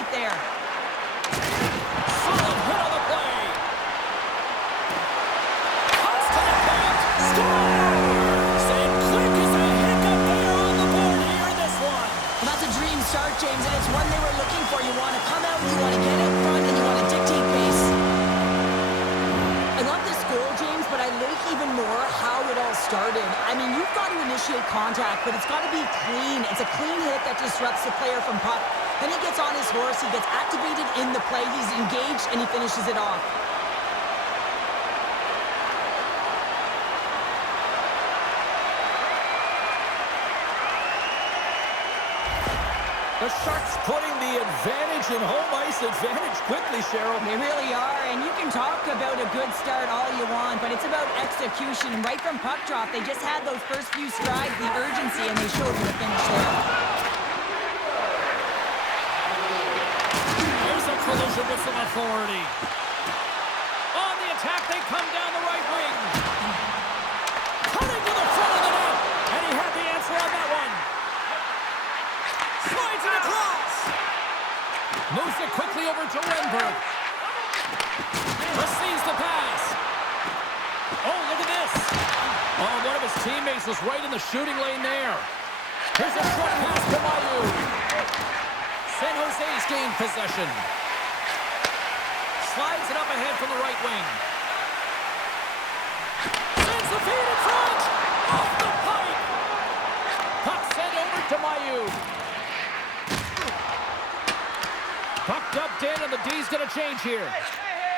right there. Solid hit on the play. Cuts to the paint. Scores! And quick as a hiccup there on the board here in this one. Well, that's a dream start, James, and it's one they were looking for. You want to come out, you want to get out front, and you want to dictate pace. I love this goal, James, but I like even more how it all started. I mean, you've got to initiate contact, but it's got to be clean. It's a clean hit that disrupts the player from puck. Then he gets on his horse, he gets activated in the play, he's engaged, and he finishes it off. The Sharks putting the advantage in home ice advantage quickly, Cheryl. They really are, and you can talk about a good start all you want, but it's about execution. Right from puck drop, they just had those first few strides, the urgency, and they showed in the finish there. Here's a collision with some authority. On the attack, they come down the right wing. Cutting to the front of the net, and he had the answer on that one. Slides it across. Moves it quickly over to Renberg. Receives the pass. Oh, look at this. Oh, one of his teammates was right in the shooting lane there. Here's a short pass to Mayu. San Jose's gained possession. Slides it up ahead from the right wing. Sends the feed in front. Off the pipe. Puck sent over to Mayu. Puck dumped in, and the D's going to change here.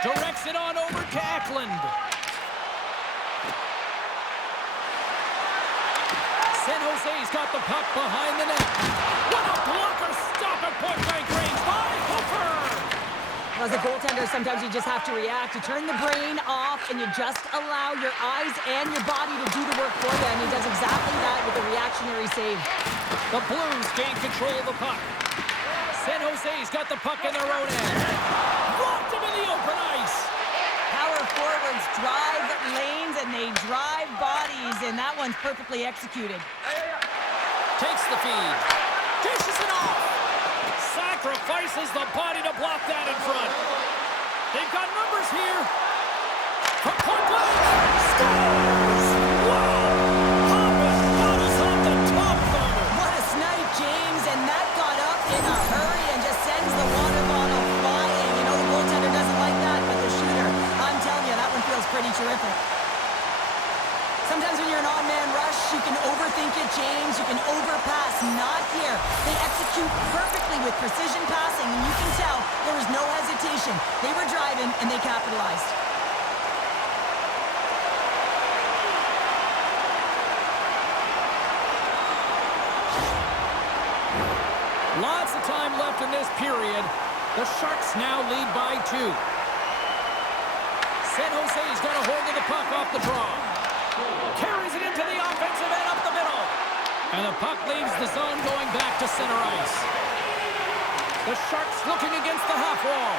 Directs it on over to Eklund. San Jose's got the puck behind the net. What a blocker! Stop at point-blank range by Hooper! As a goaltender, sometimes you just have to react. You turn the brain off, and you just allow your eyes and your body to do the work for you, and he does exactly that with a reactionary save. The Blues gain control of the puck. San Jose's got the puck in their own end. Blocked him in the open ice. Power forwards drive lanes and they drive bodies, and that one's perfectly executed. Takes the feed. Dishes it off. Sacrifices the body to block that in front. They've got numbers here. From point blank. Scores! Wow! Hoppin' bottles on the top corner. What a snipe, James, and that got up in a hurry and just sends the water bottle flying. You know the goaltender doesn't like that, but the shooter, I'm telling you, that one feels pretty terrific. Sometimes when you're an odd-man rush, you can overthink it, James. You can overpass. Not here. They execute perfectly with precision passing, and you can tell there was no hesitation. They were driving, and they capitalized. Lots of time left in this period. The Sharks now lead by 2. San Jose's got a hold of the puck off the draw. Carries it into the offensive end up the middle. And the puck leaves the zone going back to center ice. The Sharks looking against the half wall.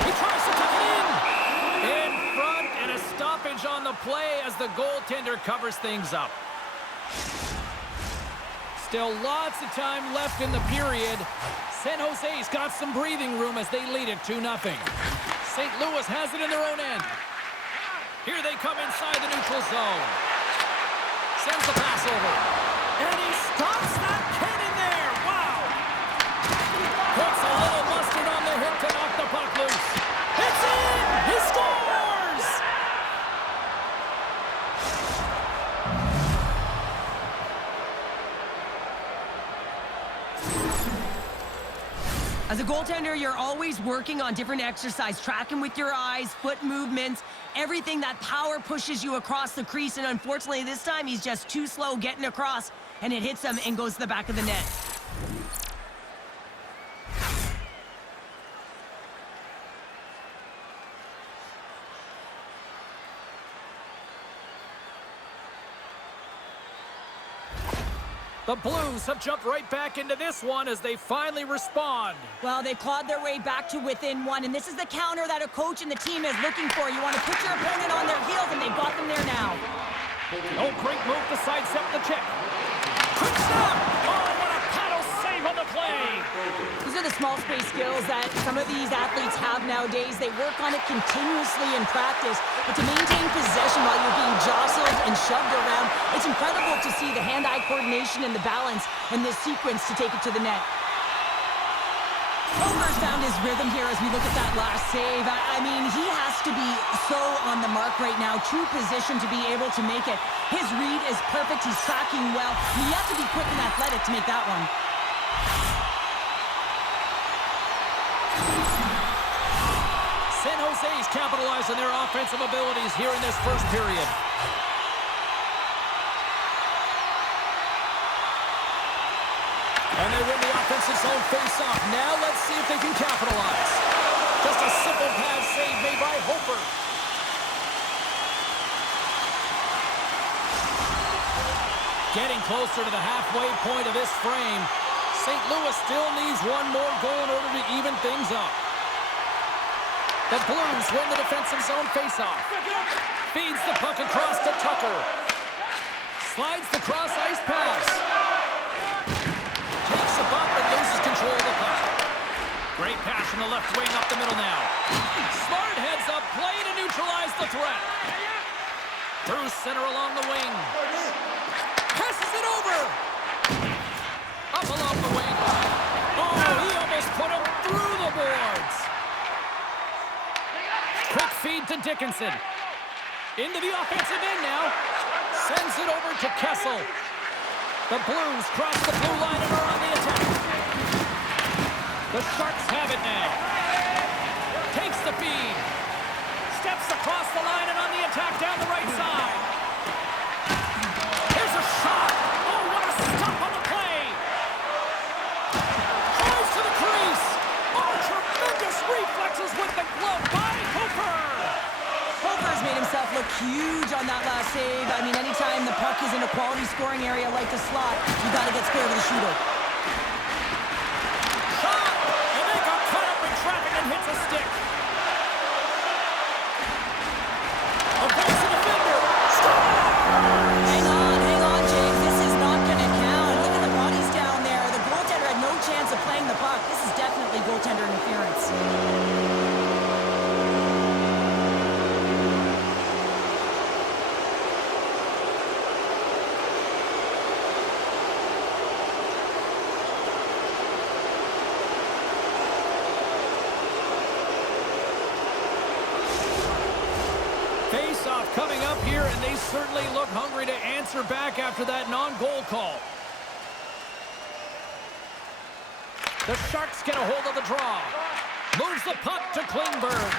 He tries to tuck it in. In front, and a stoppage on the play as the goaltender covers things up. Still lots of time left in the period. San Jose's got some breathing room as they lead it 2-0. St. Louis has it in their own end. Here they come inside the neutral zone. Sends the pass over. And he stops that cannon there. Wow. Puts a little mustard on the hit to knock the puck loose. It's in! He scores! As a goaltender, you're always working on different exercise, tracking with your eyes, foot movements, everything. That power pushes you across the crease, and unfortunately this time he's just too slow getting across, and it hits him and goes to the back of the net. The Blues have jumped right back into this one as they finally respond. Well, they clawed their way back to within 1, and this is the counter that a coach and the team is looking for. You want to put your opponent on their heels, and they've got them there now. Oh, great move to sidestep the check. Quick stop! Oh, what a paddle save on the play! He's a These are the small space skills that some of these athletes have nowadays. They work on it continuously in practice, but to maintain possession while you're being jostled and shoved around, it's incredible to see the hand-eye coordination and the balance in this sequence to take it to the net. Homer's found his rhythm here as we look at that last save. I mean, he has to be so on the mark right now. True position to be able to make it. His read is perfect. He's tracking well. You have to be quick and athletic to make that one. San Jose's capitalized on their offensive abilities here in this first period. And they win the offensive zone face-off. Now let's see if they can capitalize. Just a simple pass save made by Hofer. Getting closer to the halfway point of this frame. St. Louis still needs one more goal in order to even things up. The Blues win the defensive zone face-off. Feeds the puck across to Tucker. Slides the cross-ice pass. Takes a bump and loses control of the puck. Great pass from the left wing up the middle now. Smart heads up, play to neutralize the threat. Through center along the wing. Passes it over. Up along the wing. Oh, he almost put him through the boards. Quick feed to Dickinson. Into the offensive end now. Sends it over to Kessel. The Blues cross the blue line and are on the attack. The Sharks have it now. Takes the feed. Steps across the line and on the attack down the right side. Here's a shot. Oh, what a stop on the play. Drives to the crease. Oh, tremendous reflexes with the glove by Hooper. Hofer's made himself look huge on that last save. I mean, anytime the puck is in a quality scoring area like the slot, you got to get square to the shooter. Shot! And they got caught up in traffic and hits a stick. Aggressive defender. Score! Hang on, James. This is not going to count. Look at the bodies down there. The goaltender had no chance of playing the puck. This is definitely goaltender interference. Face-off coming up here, and they certainly look hungry to answer back after that non-goal call. The Sharks get a hold of the draw. Moves the puck to Klingberg.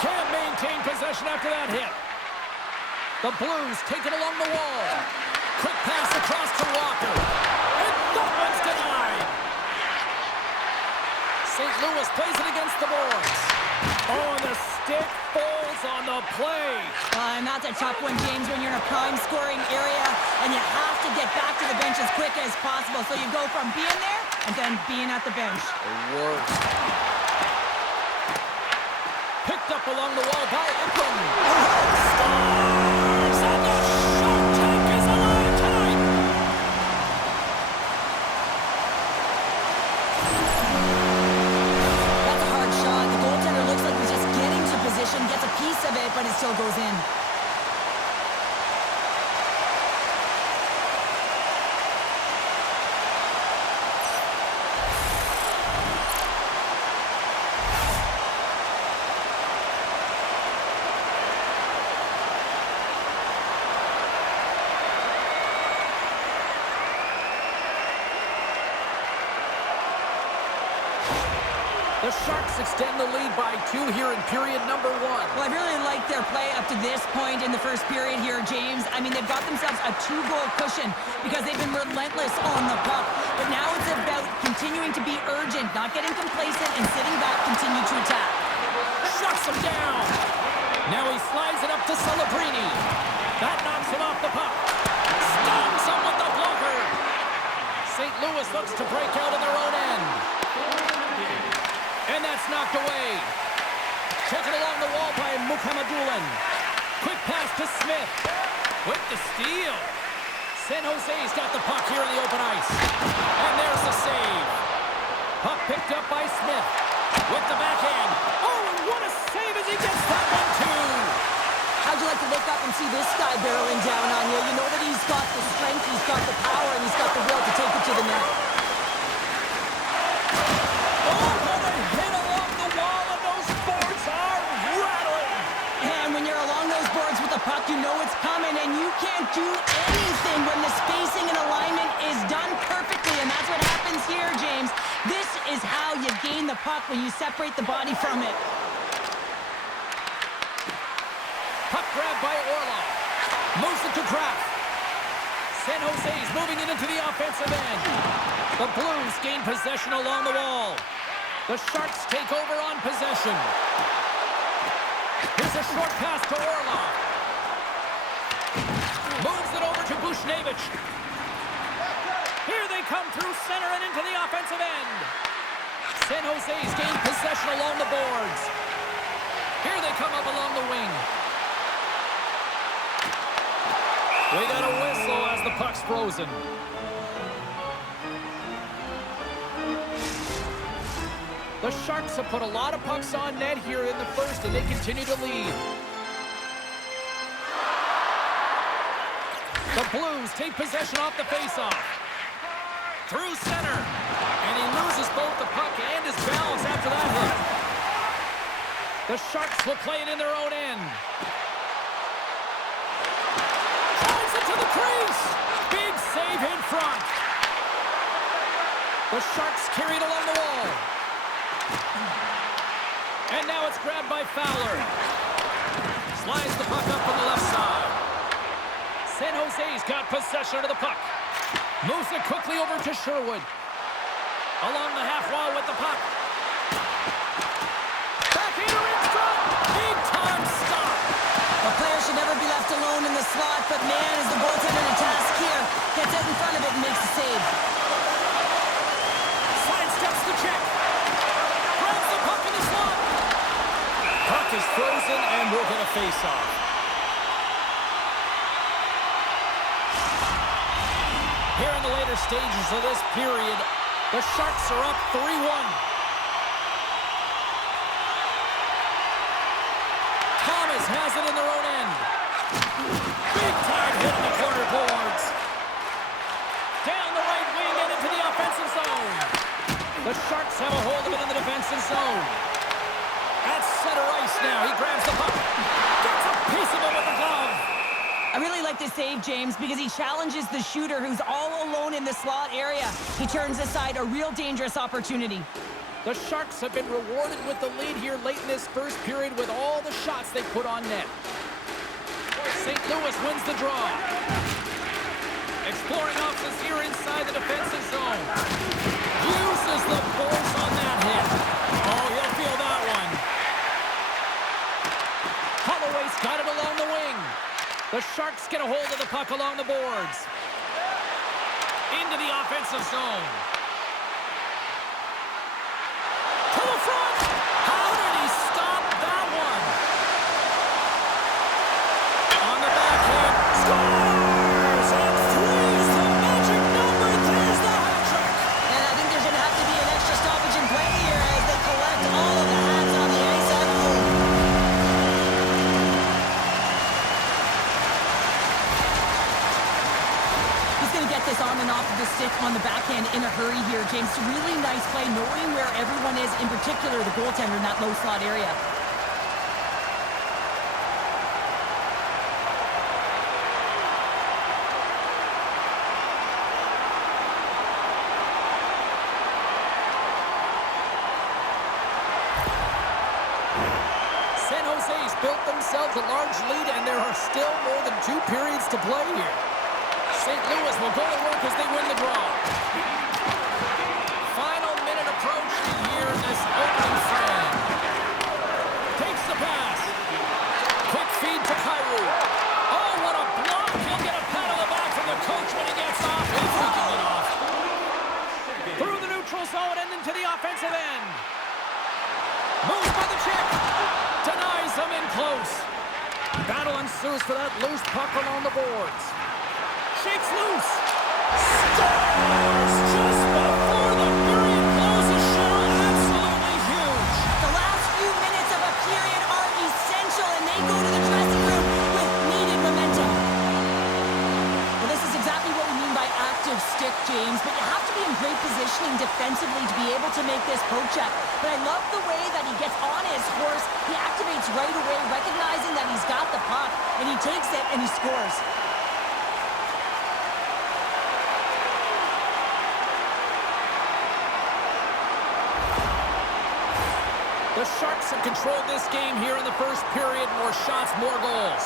Can't maintain possession after that hit. The Blues take it along the wall. Quick pass across to Walker. And that one's denied. St. Louis plays it against the boards. Oh, and the stick falls on the play. And that's a tough one, James, when you're in a prime scoring area and you have to get back to the bench as quick as possible. So you go from being there and then being at the bench. The worst. Picked up along the wall by Ekman. Scores! And the Shark Tank is alive tonight. That's a hard shot. The goaltender looks like he's just getting to position, gets a piece of it, but it still goes in. The Sharks extend the lead by 2 here in period number 1. Well, I really like their play up to this point in the first period here, James. I mean, they've got themselves a 2-goal cushion because they've been relentless on the puck. But now it's about continuing to be urgent, not getting complacent, and sitting back, continue to attack. Shuts him down. Now he slides it up to Celebrini. That knocks him off the puck. Stomps him with the blocker. St. Louis looks to break out in their own end. And that's knocked away. Taken along the wall by Mukhamadullin. Quick pass to Smith. With the steal. San Jose's got the puck here in the open ice. And there's the save. Puck picked up by Smith. With the backhand. Oh, and what a save as he gets that one, too. How'd you like to look up and see this guy barreling down on you? You know that he's got the strength, he's got the power, and he's got the will to take it to the net. Oh, what a hit along the wall, and those boards are rattling. And when you're along those boards with the puck, you know it's coming, and you can't do anything when the spacing and alignment is done perfectly, and that's what happens here, James. This is how you gain the puck, when you separate the body from it. Puck grabbed by Orlov. Moves it to Kraft. San Jose's moving it into the offensive end. The Blues gain possession along the wall. The Sharks take over on possession. Here's a short pass to Orlov. Moves it over to Bushnevich. Here they come through center and into the offensive end. San Jose's gain possession along the boards. Here they come up along the wing. We got a whistle as the puck's frozen. The Sharks have put a lot of pucks on net here in the first, and they continue to lead. The Blues take possession off the faceoff. Through center. And he loses both the puck and his balance after that hit. The Sharks will play it in their own end. Drives it to the crease. Big save in front. The Sharks carry it along the wall. And now it's grabbed by Fowler. Slides the puck up on the left side. San Jose's got possession of the puck. Moves it quickly over to Sherwood. Along the half wall with the puck. Backhander in front. Big time stop. A player should never be left alone in the slot, but man, is the goaltender to task here. Gets out in front of it and makes the save. Sidesteps the check. Grabs the puck in the slot. Puck is frozen and we'll get a face-off. Here in the later stages of this period, the Sharks are up 3-1. Thomas has it in their own end. Big time hit in the corner boards. Down the right wing and into the offensive zone. The Sharks have a hold of it in the defensive zone. At center ice now, he grabs the puck. Gets a piece of it with the glove. I really like this save, James, because he challenges the shooter who's all alone in the slot area. He turns aside a real dangerous opportunity. The Sharks have been rewarded with the lead here late in this first period with all the shots they put on net. St. Louis wins the draw. Exploring options here inside the defensive zone. Uses the force on that hit. Oh, he'll feel that one. Holloway's got it along the wing. The Sharks get a hold of the puck along the boards. Into the offensive zone. To the front! How did he stop that one? On the backhand. Scores! And three's the magic number. There's the hat trick. And I think there's going to have to be an extra stoppage in play here as they collect all of the hats on the ice at home. Get this on and off of the stick on the backhand in a hurry here, James. Really nice play, knowing where everyone is, in particular the goaltender in that low slot area. San Jose's built themselves a large lead, and there are still more than 2 periods to play here. St. Louis will go to work as they win the draw. Final minute approaching here in this opening frame. Takes the pass. Quick feed to Kyrou. Oh, what a block. He'll get a pat on the back from the coach when he gets off. He's freaking it off. Through the neutral zone and into the offensive end. Moves by the check. Denies him in close. Battle ensues for that loose puck along the boards. Shakes loose. Scores just before the period closes. able to make this poke check. But I love the way that he gets on his horse. He activates right away, recognizing that he's got the puck, and he takes it and he scores. The Sharks have controlled this game here in the first period. More shots, more goals.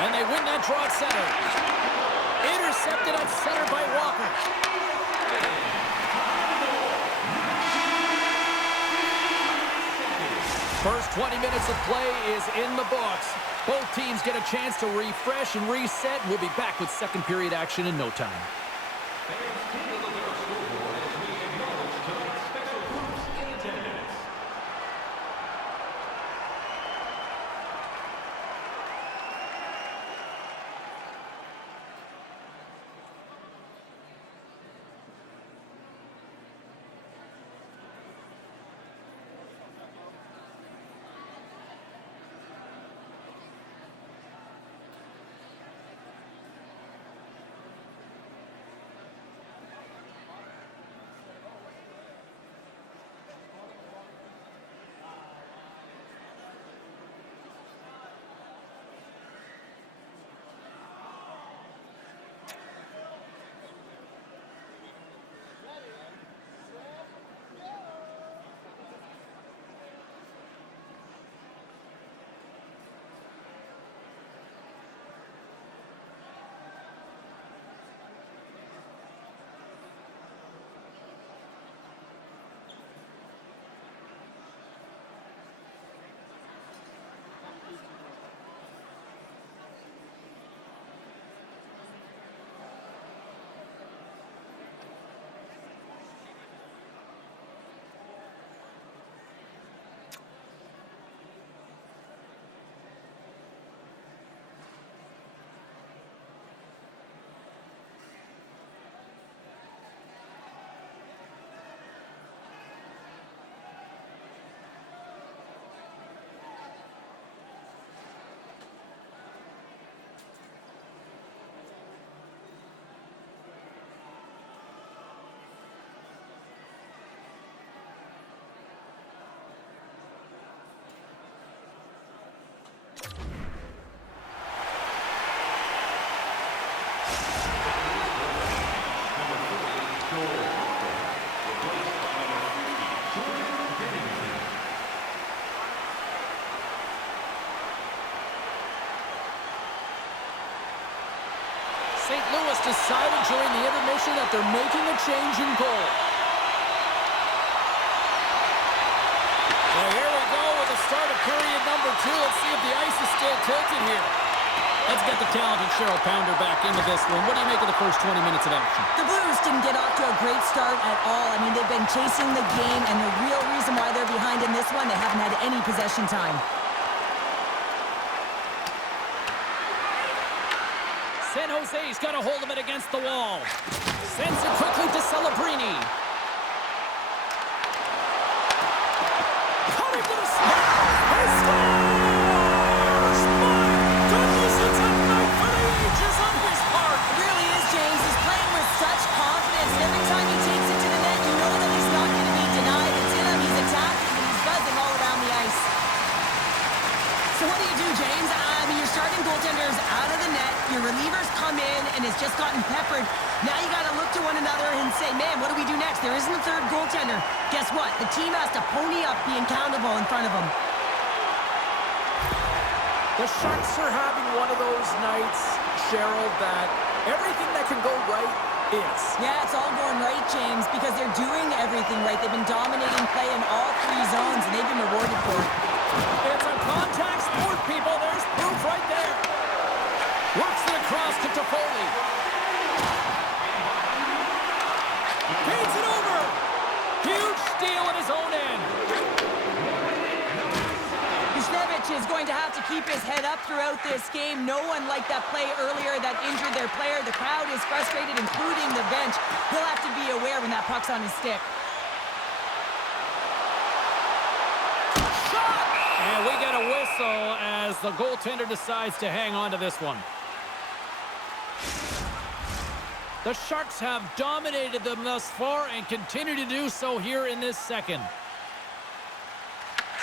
And they win that draw at center. Intercepted at center by Walker. First 20 minutes of play is in the books. Both teams get a chance to refresh and reset. We'll be back with second period action in no time. St. Louis decided during the intermission that they're making a change in goal. Well, here we go with the start of period number 2. Let's see if the ice is still tilted here. Let's get the talented Cheryl Pounder back into this one. What do you make of the first 20 minutes of action? The Blues didn't get off to a great start at all. I mean, they've been chasing the game, and the real reason why they're behind in this one, they haven't had any possession time. San Jose's got a hold of it against the wall. Sends it quickly to Celebrini. Coming to the slot. He scores! My goodness, it's a night for the ages on his part. It really is, James. He's playing with such confidence. And every time he takes it to the net, you know that he's not going to be denied. It's in him. He's attacking, and he's buzzing all around the ice. So what do you do, James? I mean, your starting goaltender's out of the net. Your relievers come in, and it's just gotten peppered. Now you got to look to one another and say, man, what do we do next? There isn't a third goaltender. Guess what? The team has to pony up, being accountable in front of them. The Sharks are having one of those nights, Cheryl, that everything that can go right is. Yeah, it's all going right, James, because they're doing everything right. They've been dominating play in all 3 zones, and they've been rewarded for it. It's a contact sport, people. There's proof right there. Works it across to Toffoli. Paints it over. Huge steal at his own end. Is going to have to keep his head up throughout this game. No one liked that play earlier that injured their player. The crowd is frustrated, including the bench. He'll have to be aware when that puck's on his stick. Shot! And we get a whistle as the goaltender decides to hang on to this one. The Sharks have dominated them thus far and continue to do so here in this second.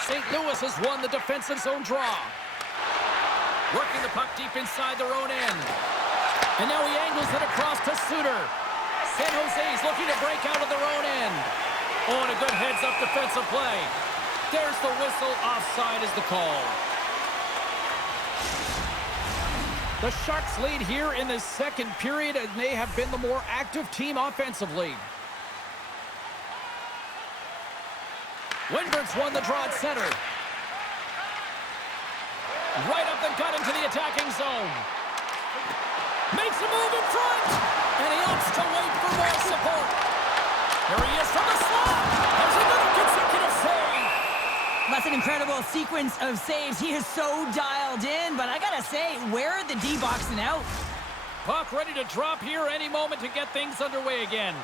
St. Louis has won the defensive zone draw. Working the puck deep inside their own end. And now he angles it across to Suter. San Jose's looking to break out of their own end. Oh, and a good heads-up defensive play. There's the whistle. Offside is the call. The Sharks lead here in the second period, and they have been the more active team offensively. Wingberg's won the draw at center. Right up the gut into the attacking zone. Makes a move in front, and he opts to wait for more support. Here he is from the slot. There's another consecutive save. That's an incredible sequence of saves. He is so dialed in, but I gotta say, where are the D-boxing out? Puck ready to drop here any moment to get things underway again.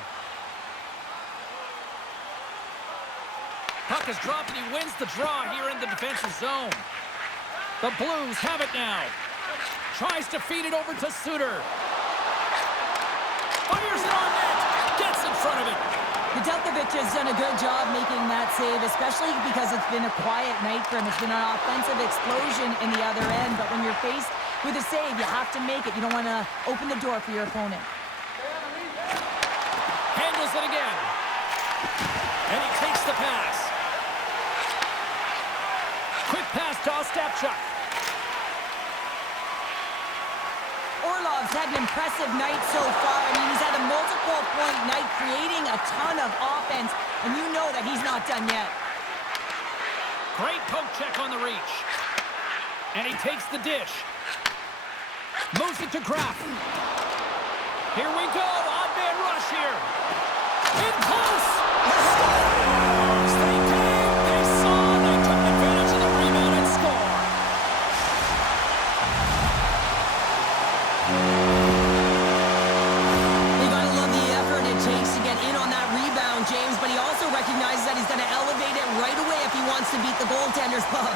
Puck is dropped, and he wins the draw here in the defensive zone. The Blues have it now. Tries to feed it over to Suter. Fires it on net. Gets in front of it. Nedeljkovic has done a good job making that save, especially because it's been a quiet night for him. It's been an offensive explosion in the other end, but when you're faced with a save, you have to make it. You don't want to open the door for your opponent. Handles it again. And he takes the pass. Quick pass to Ostapchuk. Orlov's had an impressive night so far. I mean, he's had a multiple-point night, creating a ton of offense, and you know that he's not done yet. Great poke check on the reach. And he takes the dish. Moves it to Kraft. Here we go. Odd man rush here. In close. Scores! They came, they saw, they took advantage of the rebound and score. James, but he also recognizes that he's going to elevate it right away if he wants to beat the goaltender's glove.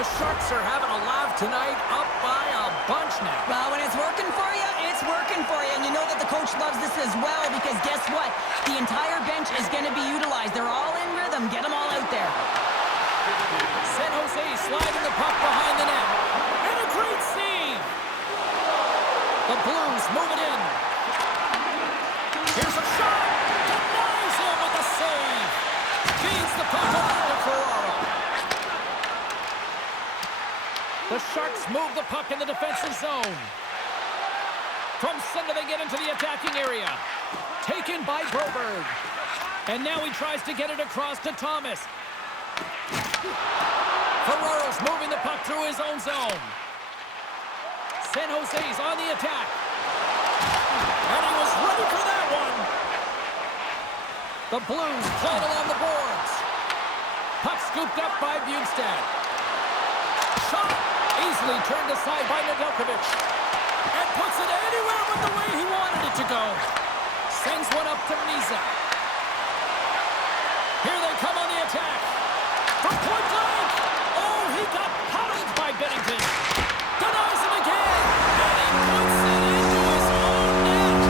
The Sharks are having a laugh tonight, up by a bunch now. Well, when it's working for you, it's working for you. And you know that the coach loves this as well, because guess what? The entire bench is going to be utilized. They're all in rhythm. Get them all out there. San Jose sliding the puck behind the net. And a great save. The Blues move it in. Here's a shot. Denies him with the save. Feeds the puck over to Ferraro. The Sharks move the puck in the defensive zone. From center, they get into the attacking area. Taken by Broberg. And now he tries to get it across to Thomas. Ferraro's moving the puck through his own zone. San Jose's on the attack. And he was ready for that one. The Blues playing along the boards. Puck scooped up by Bjugstad. Shot easily turned aside by Nedeljkovic. And puts it anywhere but the way he wanted it to go. Sends one up to Misa. Here they come on the attack. From point blank. Oh, he got puddled by Bennington. Denies him again. And he puts it into his own net.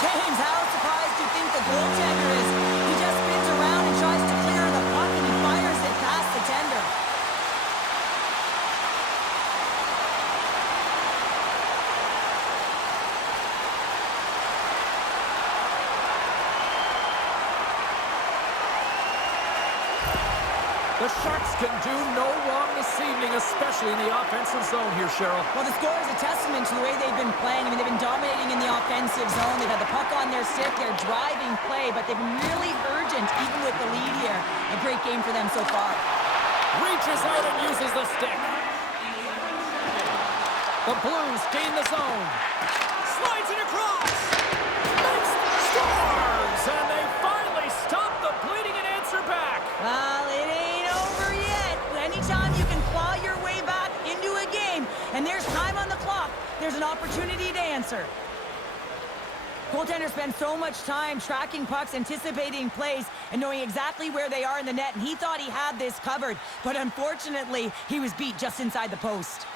James, how surprised do you think the goaltender is? He just spins around and tries to clear the puck, and he fires it past the tender. The Sharks can do no wrong this evening, especially in the offensive zone here, Cheryl. Well, the score is a testament to the way they've been playing. I mean, they've been dominating in the offensive zone. They've had the puck on their stick. They're driving play, but they've been really urgent, even with the lead here. A great game for them so far. Reaches out and uses the stick. The Blues gain the zone. Slides it across. Scores! And they finally stop the bleeding and answer back. Well, it ain't over yet. Anytime And there's time on the clock. There's an opportunity to answer. Goaltender spends so much time tracking pucks, anticipating plays, and knowing exactly where they are in the net, and he thought he had this covered, but unfortunately, he was beat just inside the post.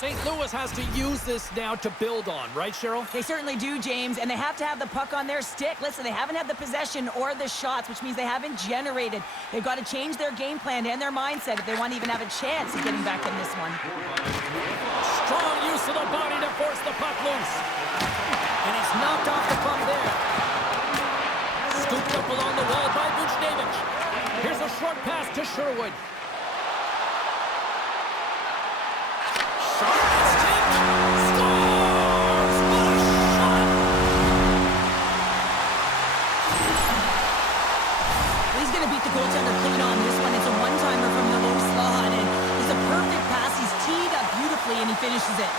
St. Louis has to use this now to build on, right, Cheryl? They certainly do, James, and they have to have the puck on their stick. Listen, they haven't had the possession or the shots, which means they haven't generated. They've got to change their game plan and their mindset if they want to even have a chance of getting back in this one. Strong use of the body to force the puck loose. And he's knocked off the puck there. Scooped up along the wall by Buchnevich. Here's a short pass to Sherwood. Goaltender clean on this one. It's a one-timer from the low slot, and it's a perfect pass. He's teed up beautifully, and he finishes it.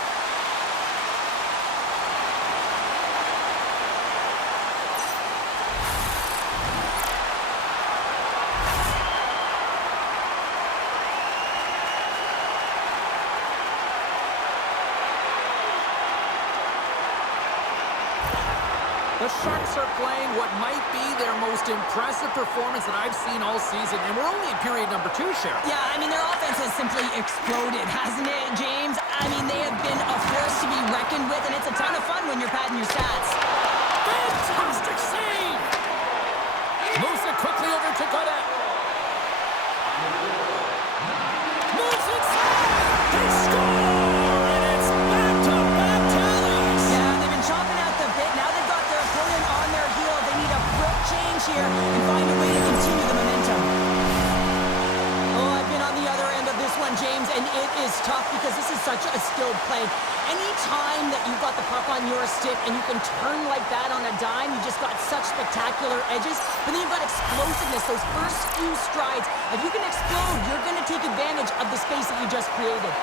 The Sharks are playing what might be their most impressive performance that I've seen all season, and we're only in period number 2, Cheryl. Yeah, I mean, their offense has simply exploded, hasn't it, James? I mean, they have been a force to be reckoned with, and it's a ton of fun when you're padding your stats. Fantastic save! Moves it quickly over to Godet. Moves inside! They score! And it's back-to-back tallies! Yeah, they've been chopping out the bit. Now they've got their opponent on their heel. They need a quick change here and find a way to continue the momentum. Oh, I've been on the other end of this one, James, and it is tough because this is such a skilled play. Any time that you've got the puck on your stick and you can turn like that on a dime, you just got such spectacular edges. But then you've got explosiveness, those first few strides. If you can explode, you're going to take advantage of the space that you just created.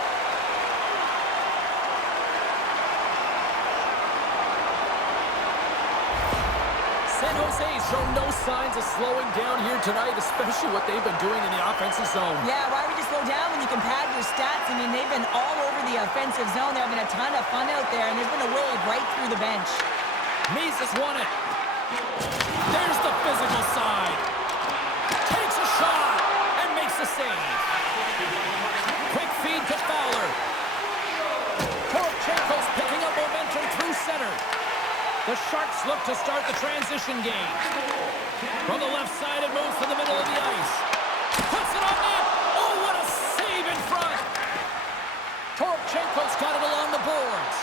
San Jose's shown no signs of slowing down here tonight, especially what they've been doing in the offensive zone. Yeah, why would you slow down when you can pad your stats? I mean, they've been all over the offensive zone. They're having a ton of fun out there, and there's been a wave right through the bench. Mies has won it. There's the physical side. Takes a shot and makes a save. Quick feed to Fowler. Torchenko's picking up momentum through center. The Sharks look to start the transition game. From the left side, it moves to the middle of the ice. Puts it on net. Oh, what a save in front. Torchenko's got it along the boards.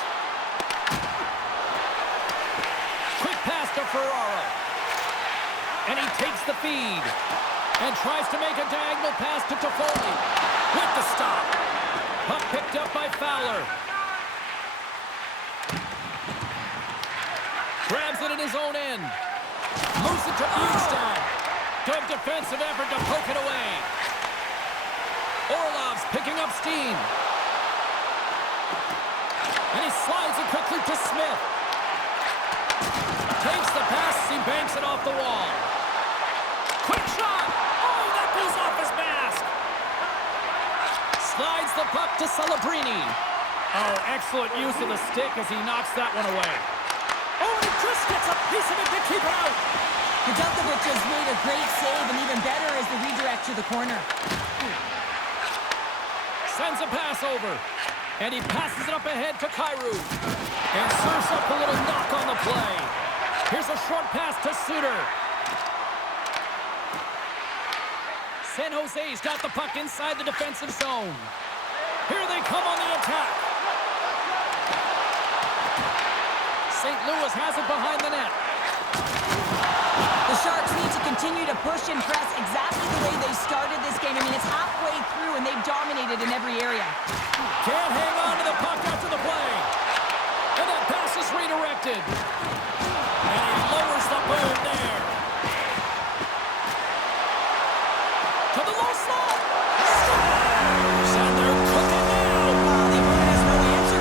Quick pass to Ferraro. And he takes the feed. And tries to make a diagonal pass to Toffoli. With the stop. Puck picked up by Fowler. Grabs it in his own end. Moves it to Bjugstad. Good defensive effort to poke it away. Orlov's picking up steam. And he slides it quickly to Smith. Takes the pass as he banks it off the wall. Quick shot! Oh, that goes off his mask! Slides the puck to Celebrini. Oh, excellent use of the stick as he knocks that one away. Oh, he just gets a piece of it to keep it out. Nedeljkovic has made a great save, and even better is the redirect to the corner. Sends a pass over. And he passes it up ahead to Kyrou. And serves up a little knock on the play. Here's a short pass to Suter. San Jose's got the puck inside the defensive zone. Here they come on the attack. St. Louis has it behind the net. The Sharks need to continue to push and press exactly the way they started this game. I mean, it's halfway through, and they've dominated in every area. Can't hang on to the puck after the play. And that pass is redirected. And he lowers the boom there. To the low slot. Scores! And they're cooking now. The opponent has no answer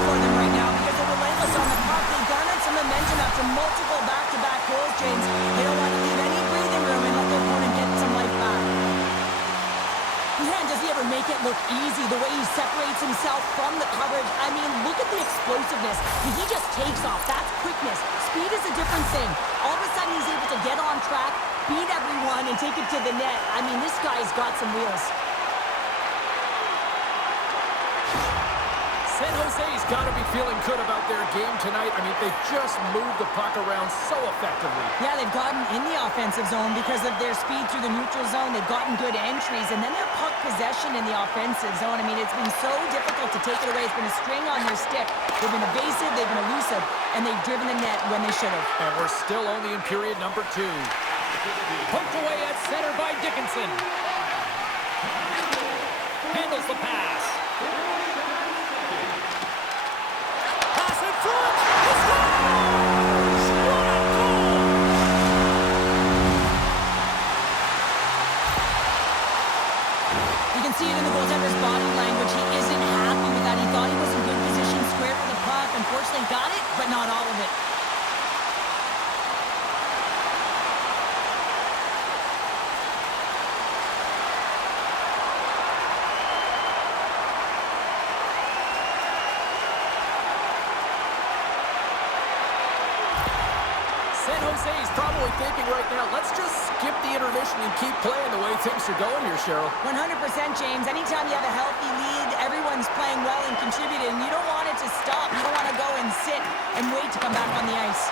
look easy, the way he separates himself from the coverage. I mean, look at the explosiveness. He just takes off. That's quickness. Speed is a different thing. All of a sudden, he's able to get on track, beat everyone, and take it to the net. I mean, this guy's got some wheels. San Jose's got to be feeling good about their game tonight. I mean, they just moved the puck around so effectively. Yeah, they've gotten in the offensive zone because of their speed through the neutral zone. They've gotten good entries, and then their puck possession in the offensive zone. I mean, it's been so difficult to take it away. It's been a string on their stick. They've been evasive, they've been elusive, and they've driven the net when they should have. And we're still only in period number 2. Poked away at center by Dickinson. Handles the pass. See it in the goaltender's body language. He isn't happy with that. He thought he was in good position, square for the puck. Unfortunately, got it, but not all of it. San Jose's probably thinking right now, let's just skip the intermission and keep playing the way things are going here, Cheryl. 100%, James. Anytime you have a healthy lead, everyone's playing well and contributing. You don't want it to stop. You don't want to go and sit and wait to come back on the ice.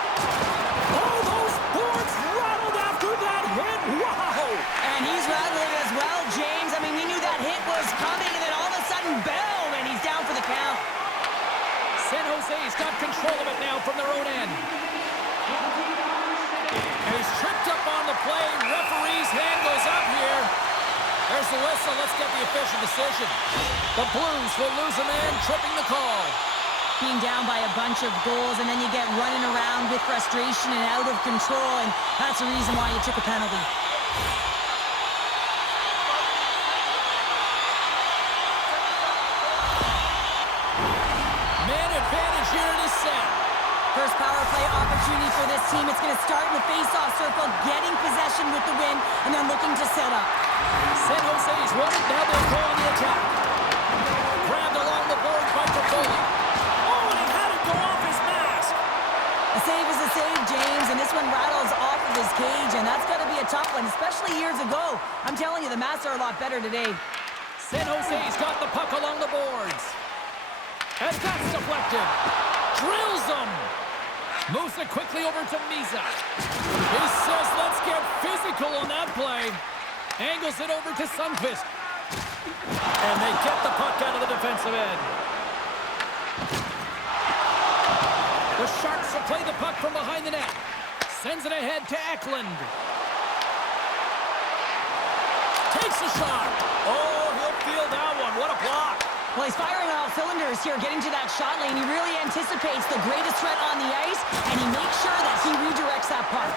Oh, those boards rattled after that hit. Wow! And he's rattling as well, James. I mean, we knew that hit was coming, and then all of a sudden, boom, and he's down for the count. San Jose's got control of it now from their own end. And he's tripped up on the play. Referee's hand goes up here. There's the whistle. Let's get the official decision. The Blues will lose a man, tripping the call. Being down by a bunch of goals, and then you get running around with frustration and out of control, and that's the reason why you took a penalty. Man advantage here it is set. First power play opportunity for this team. It's going to start in the face-off circle, getting possession with the win, and then looking to set up. San Jose's won it. Now they'll go on the attack. Grabbed along the board by Toffoli. Oh, and he had it go off his mask. A save is a save, James, and this one rattles off of his cage, and that's got to be a tough one, especially years ago. I'm telling you, the masks are a lot better today. San Jose's got the puck along the boards. And that's deflected. Drills him. Moves it quickly over to Miza. He says, let's get physical on that play. Angles it over to Sundqvist. And they get the puck out of the defensive end. The Sharks will play the puck from behind the net. Sends it ahead to Eklund. Takes a shot. Oh, he'll feel that one. What a block. Well, he's firing on all cylinders here, getting to that shot lane. He really anticipates the greatest threat on the ice, and he makes sure that he redirects that puck.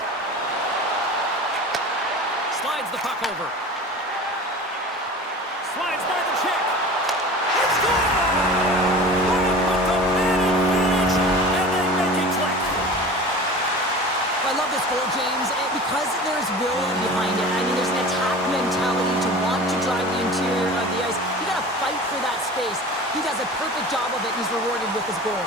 Slides the puck over. Slides by the check. It's gone! With the man advantage, and they make it click. I love this goal, James, because there's will behind it. I mean, there's an attack mentality to want to drive the interior of the ice. You got to fight for that space. He does a perfect job of it, and he's rewarded with his goal.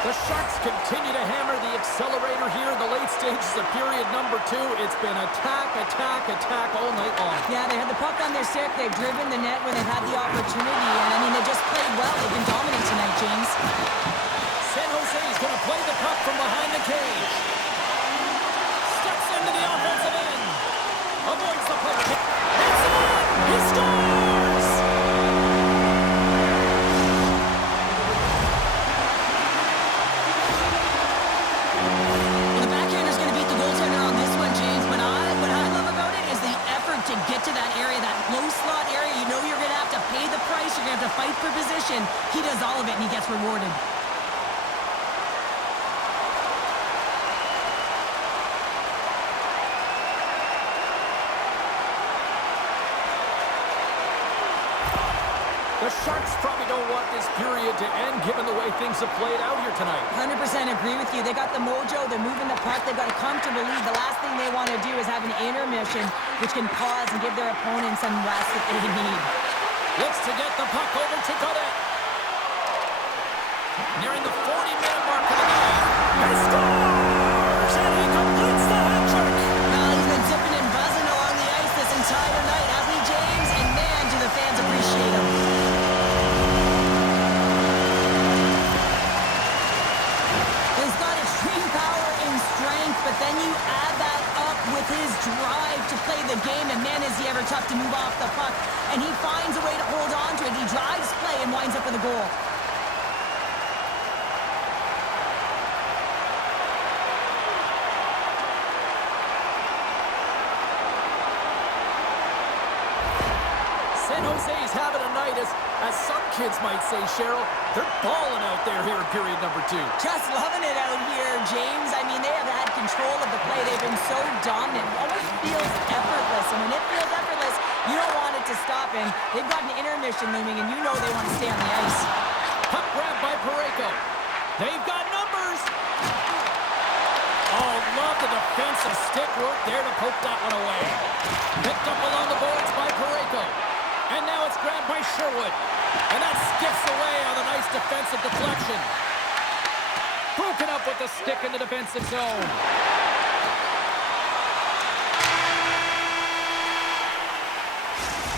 The Sharks continue to hammer the accelerator here in the late stages of period number 2. It's been attack, attack, attack all night long. Yeah, they had the puck on their stick. They've driven the net when they've had the opportunity. And, I mean, they just played well. They've been dominant tonight, James. San Jose's going to play the puck from behind the cage. Steps into the offensive end. Avoids the puck. It's in! He scores! To get to that area, that low slot area, you know you're going to have to pay the price, you're going to have to fight for position. He does all of it, and he gets rewarded. The Sharks probably don't want this period to end given the way things have played out here tonight. 100% agree with you. They got the mojo. They're moving the puck. They've got a comfortable lead. The last thing they want to do is have an intermission, which can pause and give their opponents some rest that they need. Looks to get the puck over to Gameday. Nearing the 40-minute mark of the game. He scores! And he completes the hat trick! Well, he's been zipping and buzzing along the ice this entire night, hasn't he, James? And man, do the fans appreciate him. He's got extreme power and strength, but then you add that up with his drive to play the game, and man, is he ever tough to move off the puck. And he finds a way to hold on to it. He drives play and winds up with a goal. San Jose's having a night, as some kids might say, Cheryl. They're balling out there here in period number 2. Just loving it out here, James. I mean, they have had control of the play. They've been so dominant. It almost feels effortless. And when it feels effortless, you don't want it to stop. And they've got an intermission looming, and you know they want to stay on the ice. Puck grab by Parayko. They've got numbers. Oh, love the defensive stick work there to poke that one away. Picked up along the boards by Parayko. And now it's grabbed by Sherwood. And that skips away on a nice defensive deflection. Broken up with the stick in the defensive zone.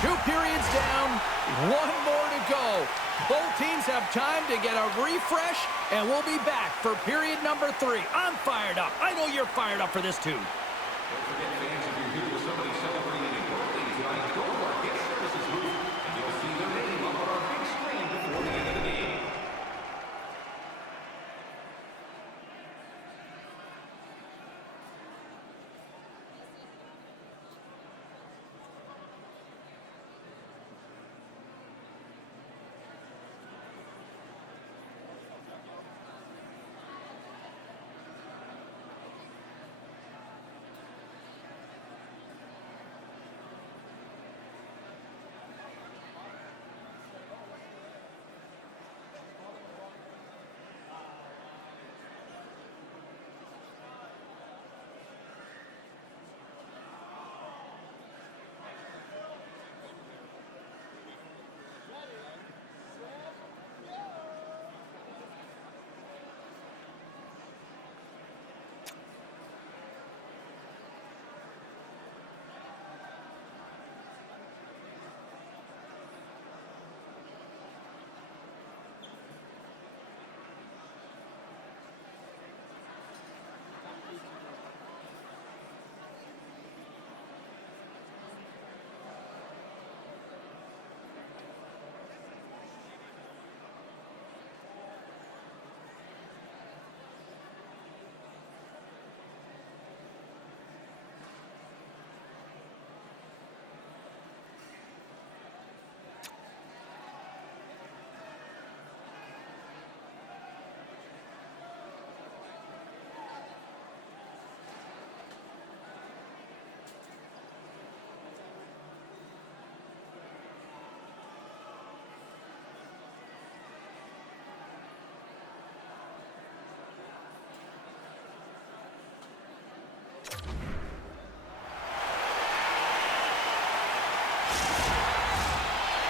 Two periods down, one more to go. Both teams have time to get a refresh, and we'll be back for period number 3. I'm fired up. I know you're fired up for this too. Don't forget, fans, if you're here with somebody celebrating a birthday tonight, go to our guest services booth, and you'll see their name up on our big screen before the end of the game.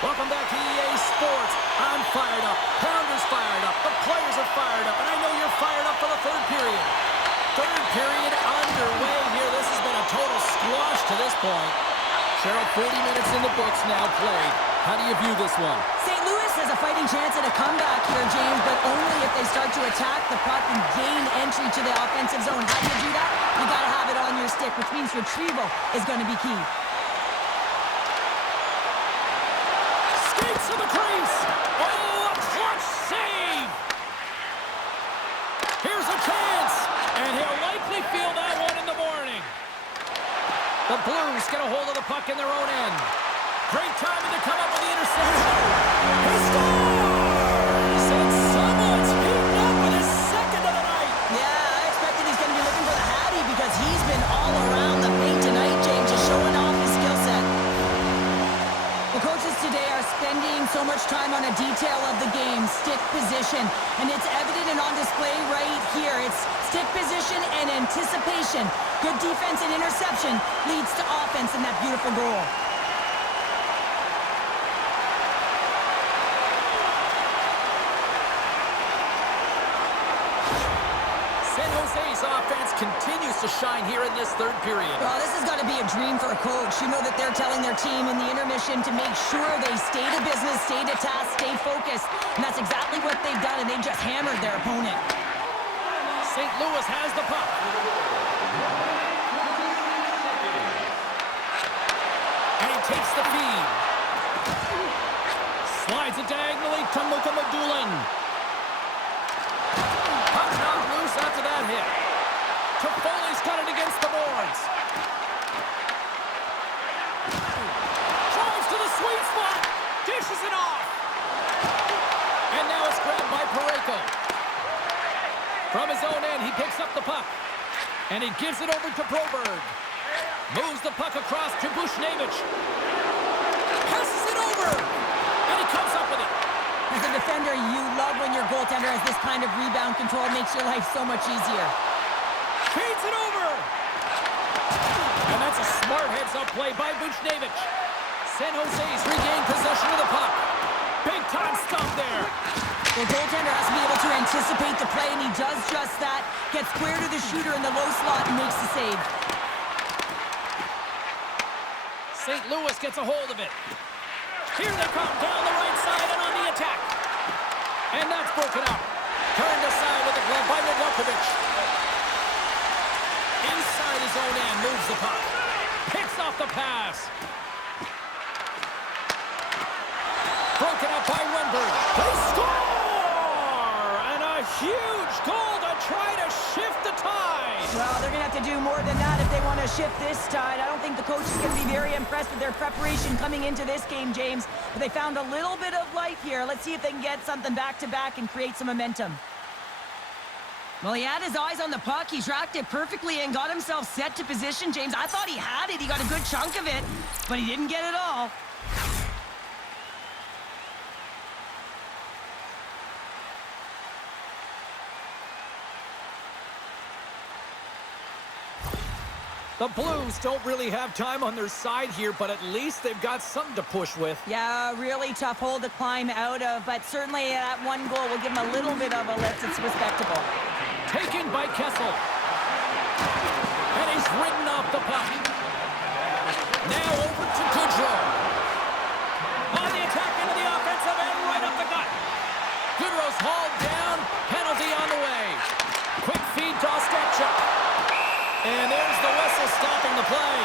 Welcome back to EA Sports. I'm fired up. Pounder's fired up. The players are fired up. And I know you're fired up for the third period. Third period underway here. This has been a total squash to this point. Cheryl, 40 minutes in the books now played. How do you view this one? St. Louis has a fighting chance at a comeback here, James, but only if they start to attack the puck and gain entry to the offensive zone. How do you do that? You got to have it on your stick, which means retrieval is going to be key. Skates to the crease. Oh, a clutch save. Here's a chance, and he'll likely feel that one in the morning. The Blues get a hold of the puck in their own end. Great timing to come up with the interception. He scores! And someone's heating up with his second of the night. Yeah, I expected he's going to be looking for the Hattie because he's been all around the paint tonight, James, just showing off his skill set. The coaches today are spending so much time position, and it's evident and on display right here. It's stick position and anticipation. Good defense and interception leads to offense in that beautiful goal. San Jose's offense continues to shine here in this third period. Well, this has got to be a dream for a coach. You know that they're telling their team in the intermission to make sure they stay to business, stay to task, stay focused. And that's exactly what they've done, and they just hammered their opponent. St. Louis has the puck. And he takes the feed. Slides it diagonally to Mukamadulin. Puck knocked loose after that hit. Toffoli's got it against the boards. Drives to the sweet spot. Dishes it off. And now it's grabbed by Parayko. From his own end, he picks up the puck. And he gives it over to Broberg. Moves the puck across to Bushnevich. Passes it over. And he comes up with it. As a defender, you love when your goaltender has this kind of rebound control. It makes your life so much easier. Feeds it over. And that's a smart heads-up play by Bushnevich. San Jose's regained possession of the puck. Big time stop there. The goaltender has to be able to anticipate the play, and he does just that. Gets square to the shooter in the low slot and makes the save. St. Louis gets a hold of it. Here they come down the right side and on the attack. And that's broken up. Turned aside with a glove by Nedeljkovic. Inside his own end, moves the puck. Picks off the pass. Broken up by Wenberg. They score! And a huge goal to try to shift the tide. Well, they're going to have to do more than that if they want to shift this tide. I don't think the coach is going to be very impressed with their preparation coming into this game, James. But they found a little bit of life here. Let's see if they can get something back-to-back and create some momentum. Well, he had his eyes on the puck. He tracked it perfectly and got himself set to position, James. I thought he had it. He got a good chunk of it, but he didn't get it all. The Blues don't really have time on their side here, but at least they've got something to push with. Yeah, really tough hole to climb out of, but certainly that one goal will give him a little bit of a lift. It's respectable. Taken by Kessel. And he's ridden off the puck. Now over to Goodrow. On the attack into the offensive end, right up the gut. Goodrow's hauled down. Penalty on the way. Quick feed to Ostapchuk. And there's the whistle stopping the play.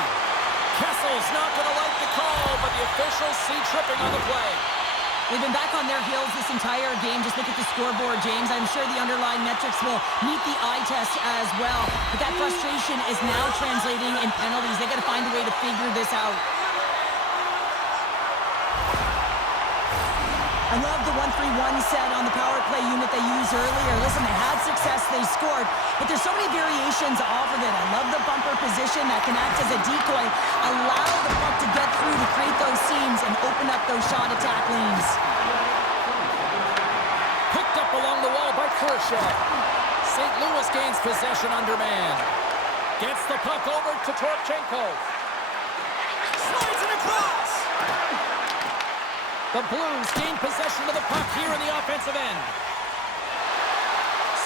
Kessel's not going to like the call, but the officials see tripping on the play. They've been back on their heels this entire game. Just look at the scoreboard, James. I'm sure the underlying metrics will meet the eye test as well. But that frustration is now translating in penalties. They got to find a way to figure this out. I love the 1-3-1 set on the power play unit they used earlier. Listen, they had success, they scored, but there's so many variations off of it. I love the bumper position that can act as a decoy, allow the puck to get through to create those seams and open up those shot attack lanes. Picked up along the wall by Khrushchev. St. Louis gains possession under man. Gets the puck over to Torchenko. Slides it across. The Blues gain possession of the puck here in the offensive end.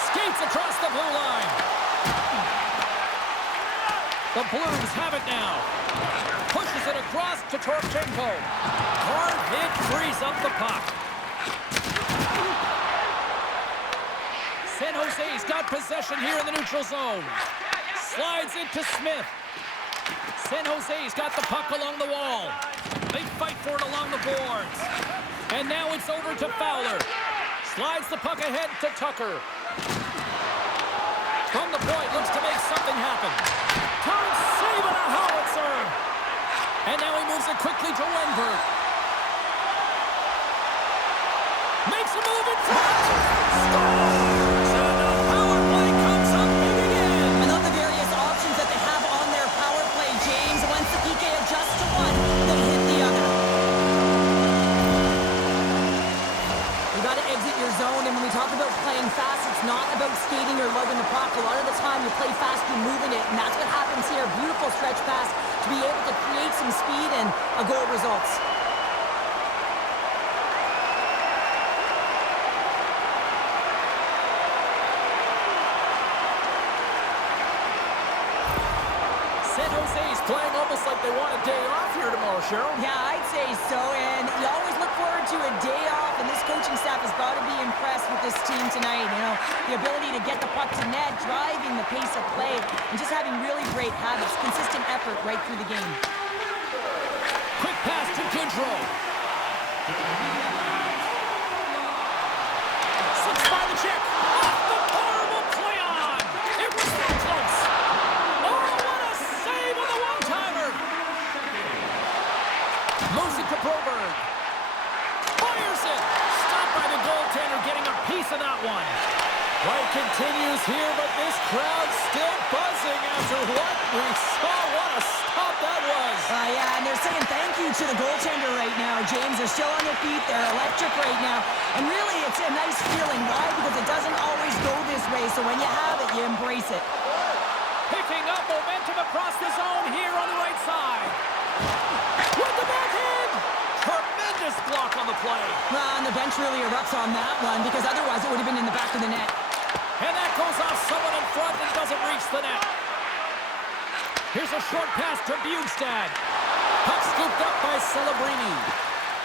Skates across the blue line. The Blues have it now. Pushes it across to Torchenko. Hard hit frees up the puck. San Jose's got possession here in the neutral zone. Slides it to Smith. San Jose's got the puck along the wall. They fight for it along the boards. And now it's over to Fowler. Slides the puck ahead to Tucker. From the point, looks to make something happen. Turns, save on a howitzer. And now he moves it quickly to Wenberg. Makes a move in front. Scores! And the power play comes up big again. I love the various options that they have on their power play, James. Once the PK adjusts to one, they hit the other. You got to exit your zone, and when we talk about It's not about skating or lugging the puck. A lot of the time you play fast, you're moving it, and that's what happens here. Beautiful stretch pass to be able to create some speed, and a goal results. San Jose's playing almost like they want a day off here tomorrow, Cheryl. Yeah, I'd say so, and you always look forward to a day off, and this coaching staff has got to be impressed with this team tonight. You know, the ability to get the puck to net, driving the pace of play, and just having really great habits, consistent effort right through the game. Quick pass to Goodrow. Slips by the check. Off the bar will play on. It was so close. Oh, what a save on the one-timer. Moves it to Broberg. Fires it. Stopped by the goaltender, getting a piece of that one. Play continues here, but this crowd's still buzzing after what we saw. What a stop that was. Yeah, and they're saying thank you to the goaltender right now, James. They're still on their feet. They're electric right now. And really, it's a nice feeling. Why? Because it doesn't always go this way. So when you have it, you embrace it. Picking up momentum across the zone here on the right side. With the backhand. Tremendous block on the play. And the bench really erupts on that one, because otherwise it would have been in the back of the net. And that goes off someone in front and doesn't reach the net. Here's a short pass to Bjugstad. Puck scooped up by Celebrini.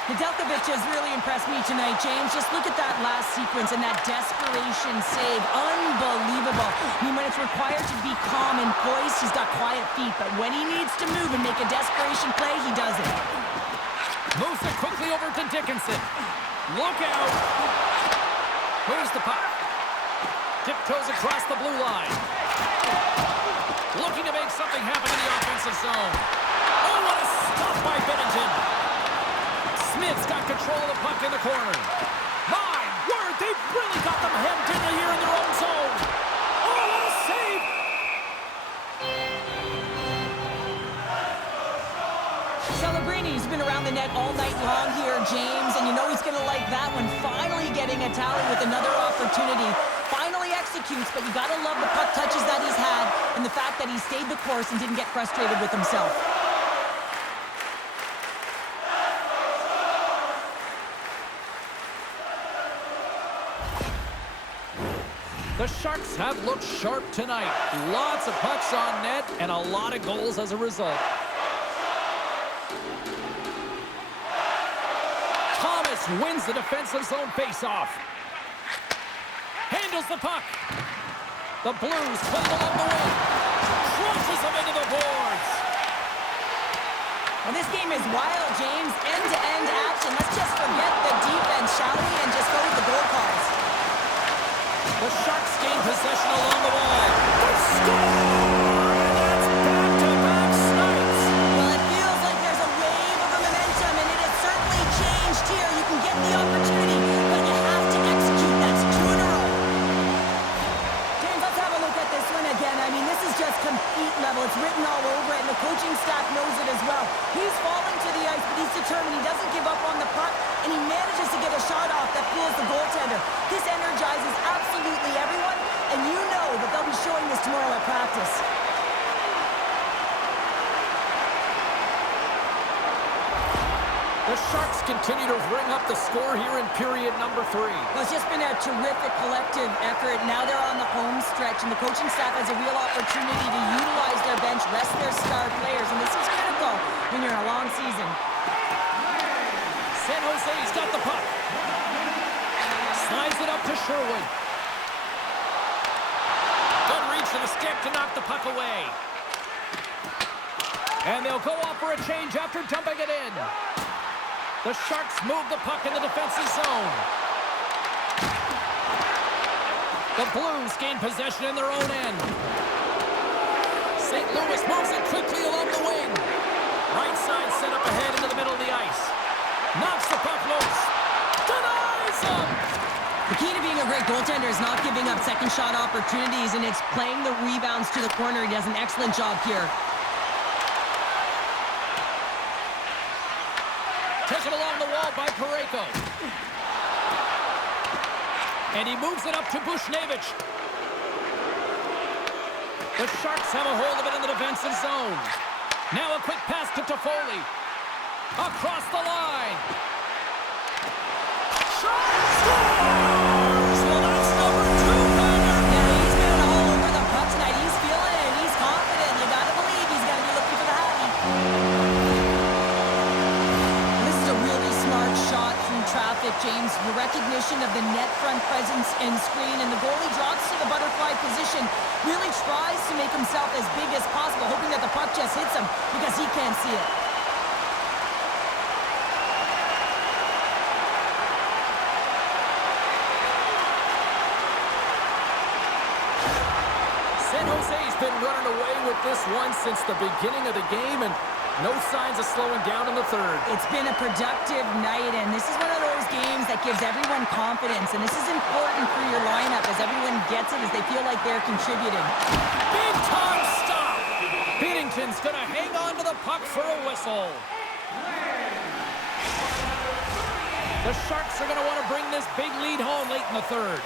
Nedeljkovic has really impressed me tonight, James. Just look at that last sequence and that desperation save. Unbelievable. I mean, when it's required to be calm and poised, he's got quiet feet. But when he needs to move and make a desperation play, he does it. Moves it quickly over to Dickinson. Look out. Here's the puck. Tiptoes across the blue line. Looking to make something happen in the offensive zone. Oh, what a stop by Binnington. Smith's got control of the puck in the corner. My word, they've really got them hemmed in here in their own zone. Oh, what a save. Celebrini's been around the net all night long here, James, and you know he's going to like that one. Finally getting a tally with another opportunity. Finally executes, but you got to love the puck touches that he's had and the fact that he stayed the course and didn't get frustrated with himself. The Sharks have looked sharp tonight. Lots of pucks on net and a lot of goals as a result. Thomas wins the defensive zone faceoff. Handles the puck. The Blues play it along the wing. Crushes them into the boards. Well, this game is wild, James. End-to-end action. Let's just forget the defense, shall we, and just go with the goal calls. The Sharks gain possession along the wall. They score! And that's back-to-back snipes. Well, it feels like there's a wave of momentum, and it has certainly changed here. You can get the opportunity, but you have to execute. That's 2 in a row. James, let's have a look at this one again. I mean, this is just compete level. It's written all over it, and the coaching staff knows it as well. He's falling to the ice, but he's determined. He doesn't give up on the puck, and he manages to get a shot off that fools the goaltender. This energizes absolutely everyone, and you know that they'll be showing this tomorrow at practice. The Sharks continue to ring up the score here in period number 3. Well, it's just been a terrific collective effort. Now they're on the home stretch, and the coaching staff has a real opportunity to utilize their bench, rest their star players, and this is critical when you're in a long season. San Jose's got the puck. Slides it up to Sherwood. Good reach to the stick to knock the puck away. And they'll go off for a change after dumping it in. The Sharks move the puck in the defensive zone. The Blues gain possession in their own end. St. Louis moves it quickly along the wing. Right side set up ahead into the middle of the ice. Knocks the puck loose. Denies him! The key to being a great goaltender is not giving up second shot opportunities, and it's playing the rebounds to the corner. He does an excellent job here. Taken along the wall by Parayko. And he moves it up to Bushnevich. The Sharks have a hold of it in the defensive zone. Now a quick pass to Toffoli. Across the line. Shot! Scores! Well, that's number 2, Connor. Yeah, he's been all over the puck tonight. He's feeling it. He's confident. You gotta believe he's gonna be looking for the hattie. This is a really smart shot through traffic, James. The recognition of the net front presence and screen, and the goalie drops to the butterfly position. Really tries to make himself as big as possible, hoping that the puck just hits him because he can't see it. San Jose's been running away with this one since the beginning of the game, and no signs of slowing down in the third. It's been a productive night, and this is one of those games that gives everyone confidence, and this is important for your lineup as everyone gets it, as they feel like they're contributing. Big time stop! Binnington's gonna hang on to the puck for a whistle. The Sharks are gonna want to bring this big lead home late in the third.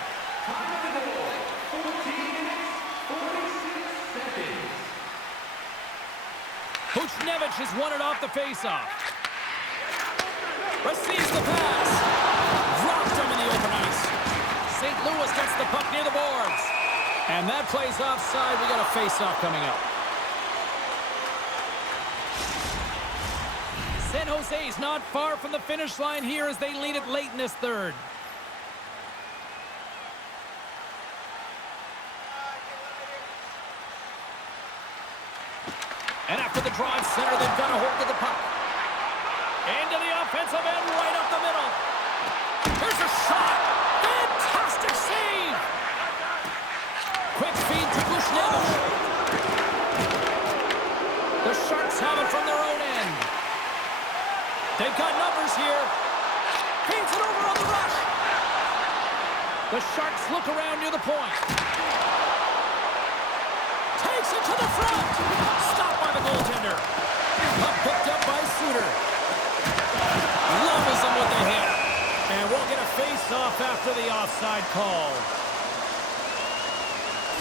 Bushnevich has won it off the faceoff. Receives the pass. Dropped him in the open ice. St. Louis gets the puck near the boards. And that plays offside. We got a faceoff coming up. San Jose's not far from the finish line here as they lead it late in this third. And after the draw in center, they've got a hold of the puck. Into the offensive end, right up the middle. Here's a shot. Fantastic save. Quick feed to Bushnevich. The Sharks have it from their own end. They've got numbers here. Feeds it over on the rush. The Sharks look around near the point. Takes it to the front. Stopped by the goaltender. Puck picked up by Suter. Levels him with the hit. And we'll get a face-off after the offside call.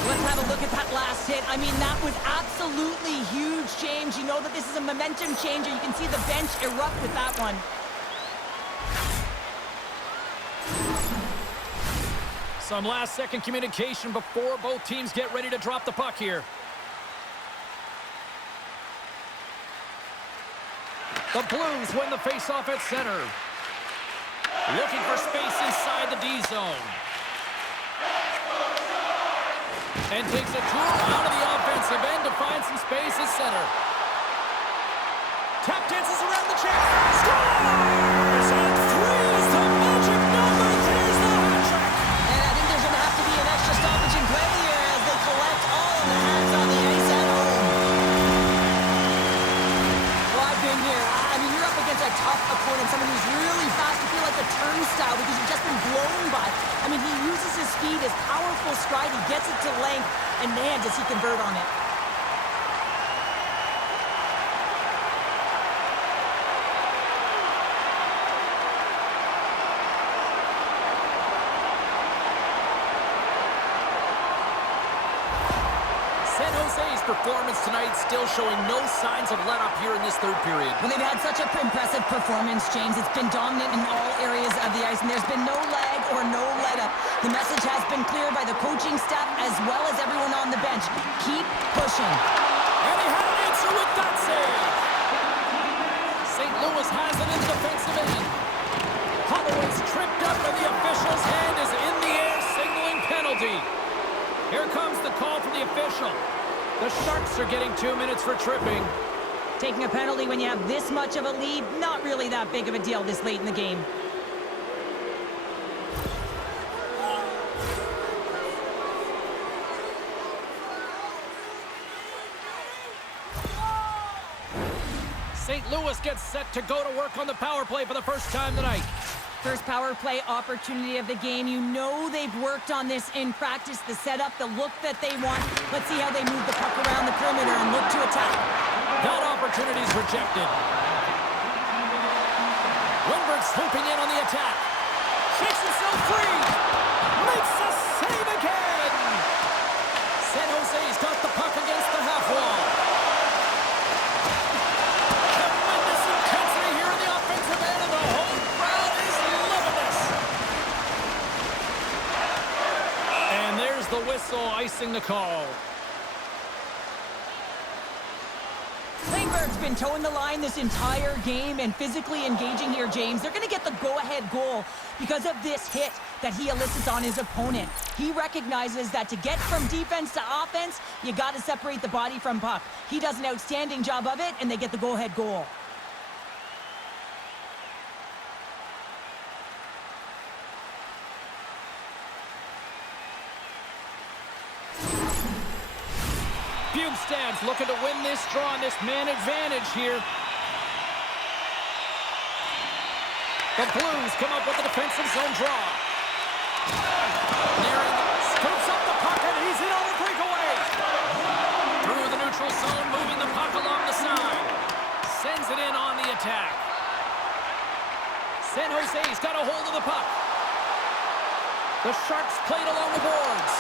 Let's have a look at that last hit. I mean, that was absolutely huge, James. You know that this is a momentum changer. You can see the bench erupt with that one. Some last-second communication before both teams get ready to drop the puck here. The Blues win the face-off at center. Looking for space inside the D zone. And takes a tour out of the offensive end to find some space at center. Tap dances around the check. Scores! And three's the magic number. There's the hat trick. And I think there's going to have to be an extra stoppage in play here as they collect all of the hats on the ice at home. Well, I've been here. I mean, you're up against a tough opponent, someone who's really fast. You feel like a turnstile because you've just been blown by. I mean, he uses his speed, his powerful stride. He gets it to length, and man, does he convert on it. San Jose's performance tonight still showing no signs of let-up here in this third period. Well, they've had such an impressive performance, James. It's been dominant in all areas of the ice, and there's been no lag or no let-up. The message has been clear by the coaching staff as well as everyone on the bench. Keep pushing. And he had an answer with that save. St. Louis has it in the defensive end. Holloway's tripped up, and the official's hand is in the air, signaling penalty. Here comes the call from the official. The Sharks are getting 2 minutes for tripping. Taking a penalty when you have this much of a lead, not really that big of a deal this late in the game. St. Louis gets set to go to work on the power play for the first time tonight. First power play opportunity of the game. You know they've worked on this in practice, the setup, the look that they want. Let's see how they move the puck around the perimeter and look to attack. That opportunity's rejected. Lindbergh's swooping in on the attack. Shakes himself free. Makes a save again! San Jose's got the puck against the half wall. Tremendous intensity here in the offensive end, and the home crowd is loving this. And there's the whistle icing the call. Klingberg's been towing the line this entire game and physically engaging here, James. They're going to get the go-ahead goal because of this hit that he elicits on his opponent. He recognizes that to get from defense to offense, you got to separate the body from puck. He does an outstanding job of it, and they get the go-ahead goal. Bugstad's looking to win this draw on this man advantage here. The Blues come up with a defensive zone draw. Nearing, scoops up the puck, and he's in on the breakaway. Through the neutral zone, moving the puck along the side. Sends it in on the attack. San Jose's got a hold of the puck. The Sharks played along the boards.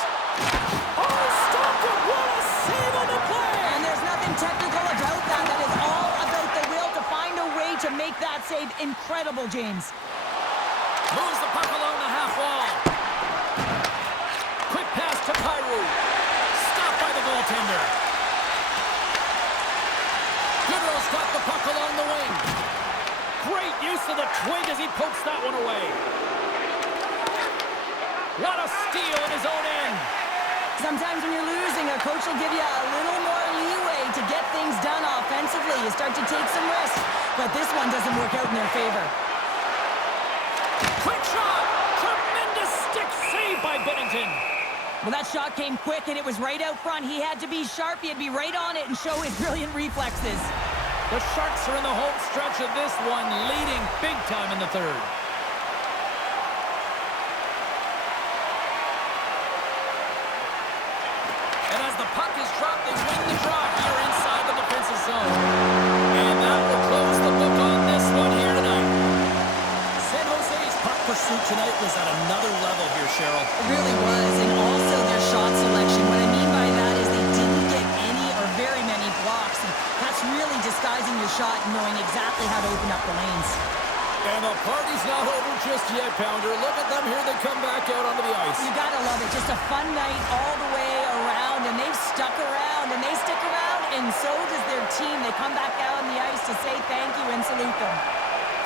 Oh, stopped it! What a save on the play! And there's nothing technical about that. That is all about the will to find a way to make that save incredible, James. Moves the puck along the half wall. Quick pass to Pyru. Stopped by the goaltender. Goodrow's got the puck along the wing. Great use of the twig as he pokes that one away. What a steal in his own end. Sometimes when you're losing, a coach will give you a little more leeway to get things done offensively. You start to take some risks, but this one doesn't work out in their favor. Quick shot! Tremendous stick save by Binnington. Well, that shot came quick, and it was right out front. He had to be sharp. He had to be right on it and show his brilliant reflexes. The Sharks are in the home stretch of this one, leading big time in the third. And as the puck is dropped, they win the draw here inside the defensive zone. And that will close the book on this one here tonight. San Jose's puck pursuit tonight was at another level here, Cheryl. It really was, and also their shot selection. What I mean by that is they didn't get any or very many blocks, and that's really disguising your shot and knowing exactly how to open up the lanes. And the party's not over just yet, Pounder. Look at them here. They come back out onto the ice. You gotta love it. Just a fun night all the way around, and they've stuck around, and they stick around, and so does their team. They come back out on the ice to say thank you and salute them.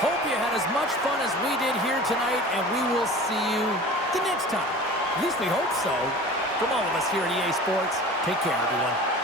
Hope you had as much fun as we did here tonight, and we will see you the next time. At least we hope so. From all of us here at EA Sports, take care, everyone.